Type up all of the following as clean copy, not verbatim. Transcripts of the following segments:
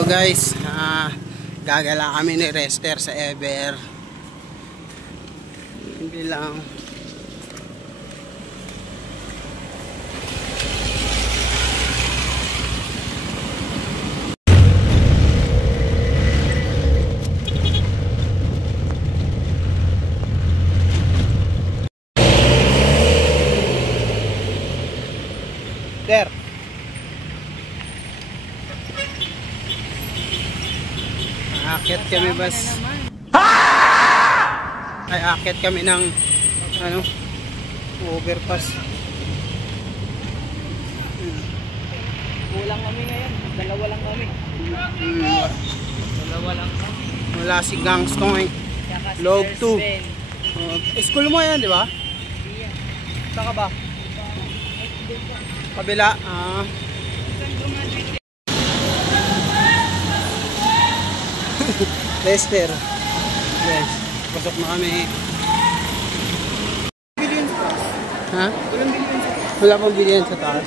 So guys, gagala kami ni Rester sa Ever. Hindi lang. There. Aakyat kami bas. Ay, aakyat kami ng ano, overpass. Kulang kami ngayon. Dalawa lang kami. Dalawa lang kami. Wala si Gangstong. Log 2. School mo yan, di ba? Iya. Saka ba? Kabila. Lester. Yes. Pasok na kami. Billion sa taas. Ha? Walang billion sa taas. Wala pang bilihan sa taas.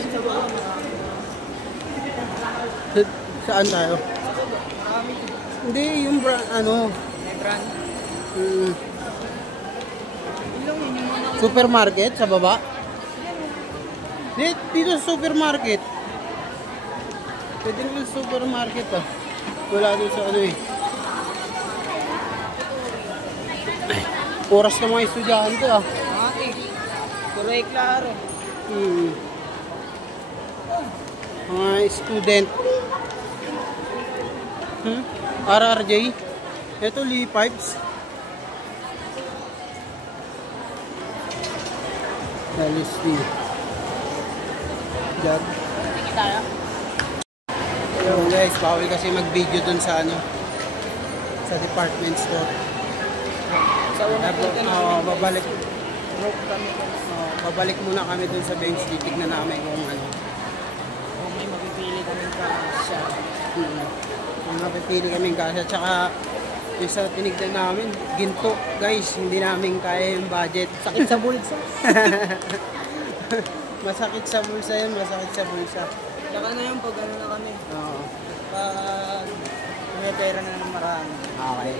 Saan tayo? Hindi, yung brand, ano? May brand. Supermarket sa baba? Dito sa supermarket. Pwede naman sa supermarket ah. Wala doon sa ano eh. Ay, oras ng mga estudyante ah. Correct, klaro. Mga student. RRJ. Ito Lee Pipes. LSD. Jog. Tingin tayo. So guys, bawal kasi mag-video dun sa ano, sa department store. Sa una babalik. broke kami. Babalik muna kami dun sa bench. Titignan namin kung ano. Kung may mapipili kami kasya. Kung mapipili kami kasya. Tsaka yung sa tinignan namin, ginto. Guys, hindi namin kaya yung budget. Sakit sa bulsa. Masakit sa bulsa yan, masakit sa bulsa. Saka na yung pag ano na kami. Oo. Pag may pera na ng marami. Okay.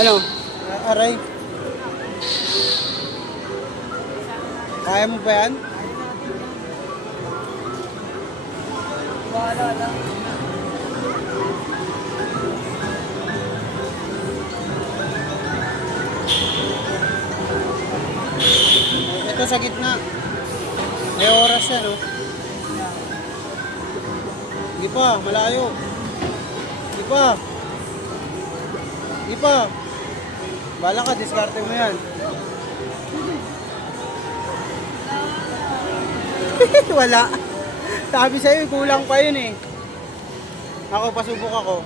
Ano? Aray. Kaya mo ba yan? Wala lang. Ito sa gitna. May oras yan, no? Hindi pa, malayo. Hindi pa. Hindi pa. Bala ka, diskarte mo yan. Wala. Sabi sa'yo, kulang pa yun eh. Ako, pasubok ako.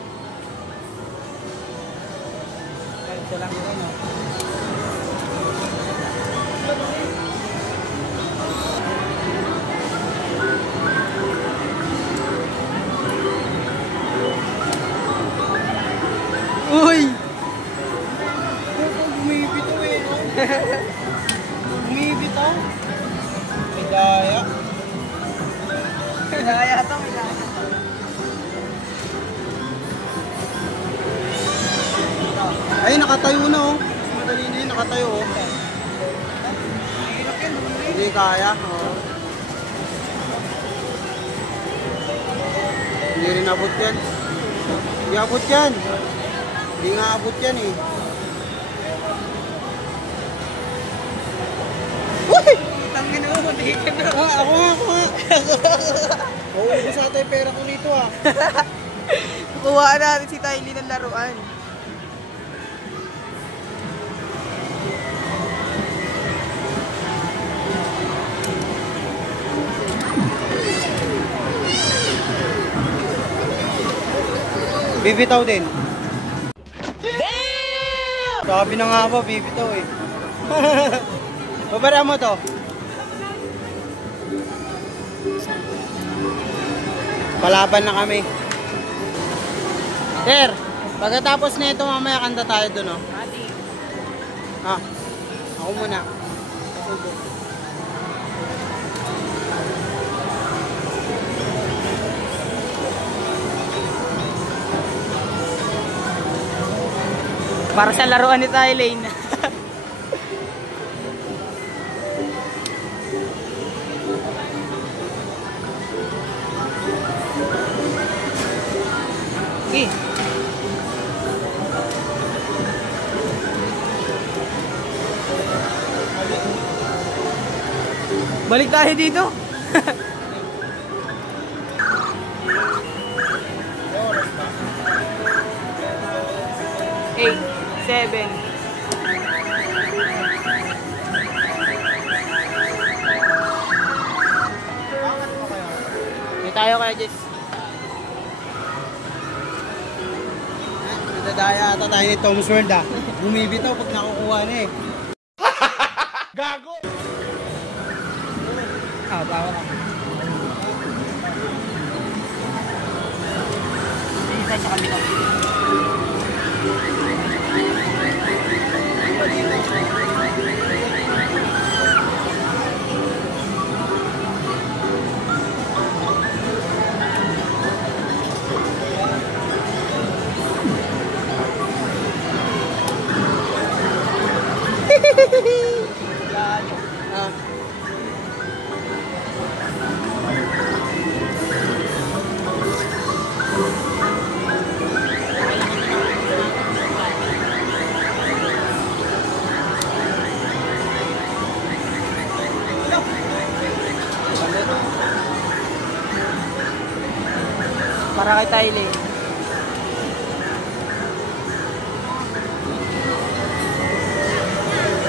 Ito lang yun, no? Uy! Bumibito eh, no? Bumibito? May daya. Kaya ito, kaya. Ay, nakatayo na oh. Mas madali na yun, nakatayo oh. Hindi kaya, oh. Hindi rin abot yan. Hindi abot yan. Hindi nga abot yan eh. Uy! Tangin mo, matikin na. Ako nga. Oo, ubus ata yung pera ko nito ah. Kukuhaan natin si Tylee ng laruan. Bibitaw din. Sabi na nga ba, bibitaw eh. Babara mo to. Palaban na kami. Sir, pagkatapos na ito mamaya kanta tayo dun, oh. Ah, ako muna. Para sa laruan ni Tylane. Okay. Balik tayo dito. 8, 7. Hindi tayo kaya, Jess. Nadadaya ata tayo ni Tom's World, ah. Bumibitaw pag nakukuha na eh. Gago! Ah, bawa ka. Hindi tayo sa kabila. Ah. Para kay Tylane.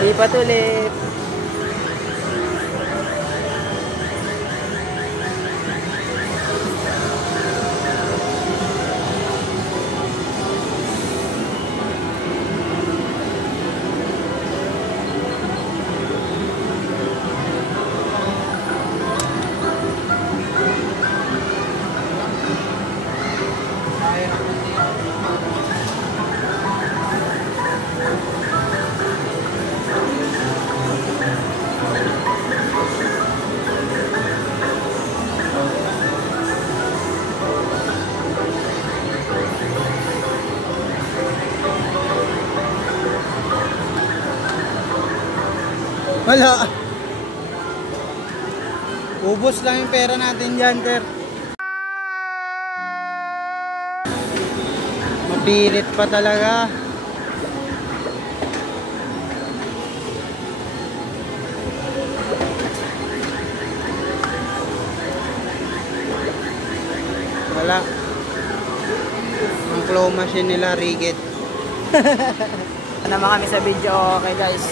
Lipat ulit. Wala. Ubos lang yung pera natin dyan, sir. Mapilit pa talaga. Wala. Ang claw machine nila, rigid. Naman kami sa video. Okay, guys.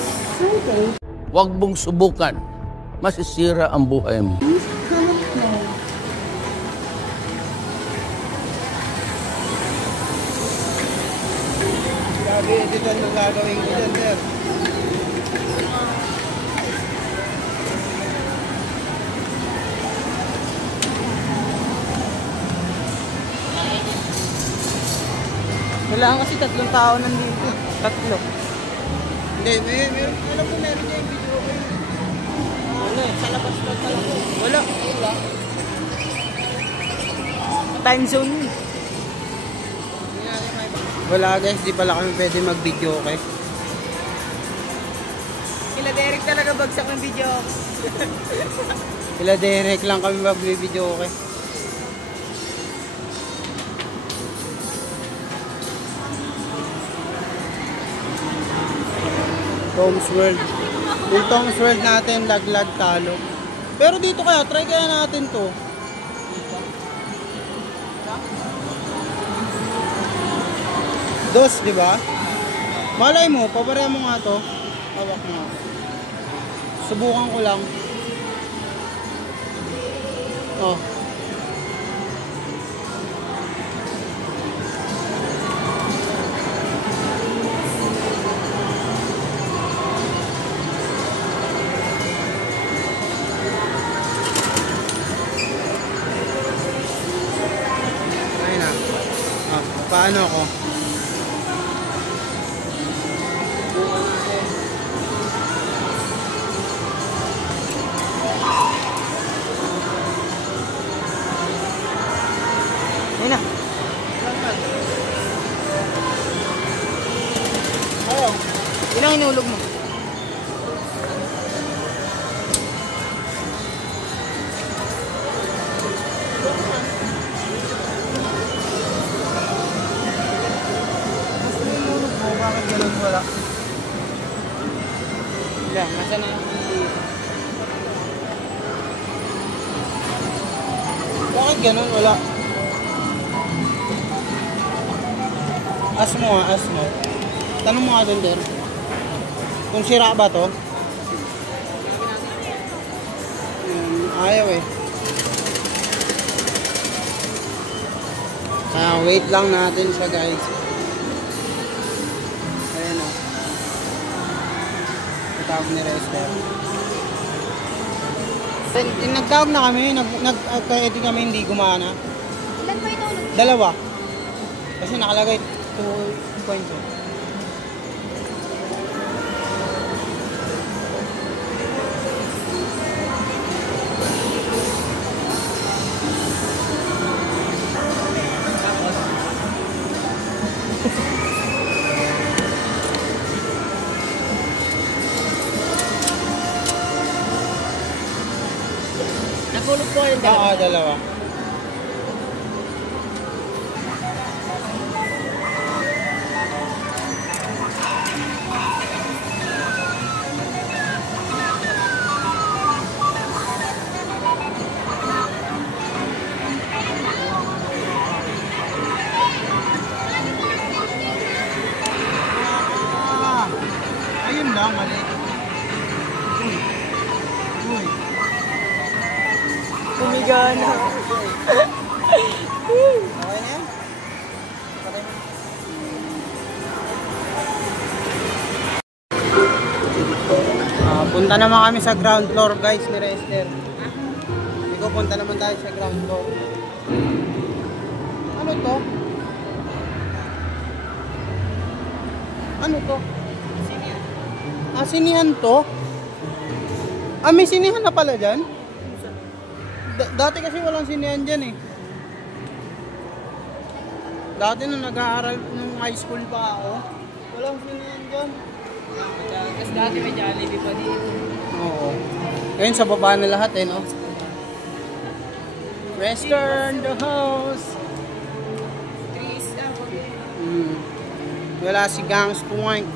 Huwag mong subukan. Masisira ang buhay mo. Grabe, editan ng gagawin ko dyan, sir. Wala kasi 3 tao nandito. 3. Hindi, alam mo meron dyan yung video ko. Wala eh, sa labas lang talaga. Wala. Time zone. Wala guys, di pala kami pwede mag-video, okay? Kila Derek talaga bagsak ng video. Sila Derek lang kami mag-video, okay? Tom's World. Yung Tom's World natin, laglag talo. Pero dito kaya, try kaya natin to. Dos, di ba? Malay mo, papareha mo nga to. Hawak mo nga. Subukan ko lang. Oh. Anong inulog mo? Bakit ganun wala? Yan, nasa na yung Bakit ganun wala? As mo nga, as mo. Tanong mo nga dun, Der. Kung sira ba to? Ayaw eh. Wait lang natin siya, guys. Ayan o. Tawag ni Rester. Nagtawag na kami, nag-edit kami, hindi gumana. Ilan pa ito? 2. Kasi nakalagay 2 points eh. Nagulog po yung Oo, 2. Ayun lang, mali. Uy. Uy. Kumigana. Okay na yan? Punta naman kami sa ground floor, guys, ni Rester. Ikaw, punta naman tayo sa ground floor. Ano to? Ano to? Sinihan. Ah, sinihan to? Ah, may sinihan na pala dyan? Dati kasi walang sinihan dyan eh. Dati nung nag-aaral, nung high school pa ako, walang sinihan dyan. Tapos dati may Jollibee pa dito. Oo. Ngayon sa baba na lahat eh, no? Western the house. Wala si Gangs Point.